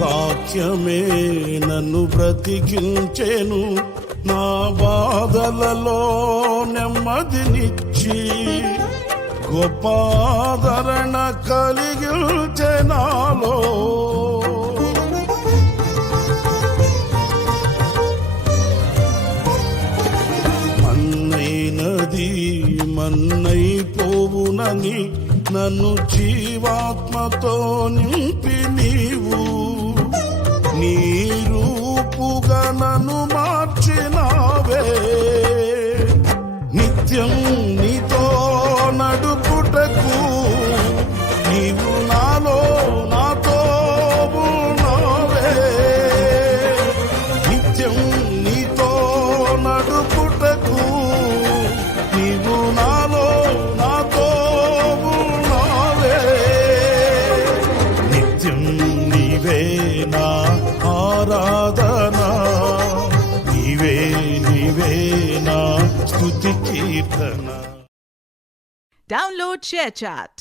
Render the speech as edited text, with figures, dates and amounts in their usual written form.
వాక్యమే నన్ను బ్రతికించెను, నా బాధలలో నెమ్మదినిచ్చి గొప్ప ఆదరణ కలిగించె నాలో. మన్నైనది మన్నైపోవునని నన్ను జీవాత్మతో నింపి నీవు నీ రూపుగా నన్ను మార్చినావే. నిత్యం నీతో నడుపుటకు నీవు నాలో నాతో ఉన్నావే. నిత్యం నీతో నడుపుటకు నీవు నాలో నాతో ఉన్నావే. నిత్యం నీవే నా ఆరాధన, నీవే నీవే నా స్తుతి కీర్తన. Download ShareChat.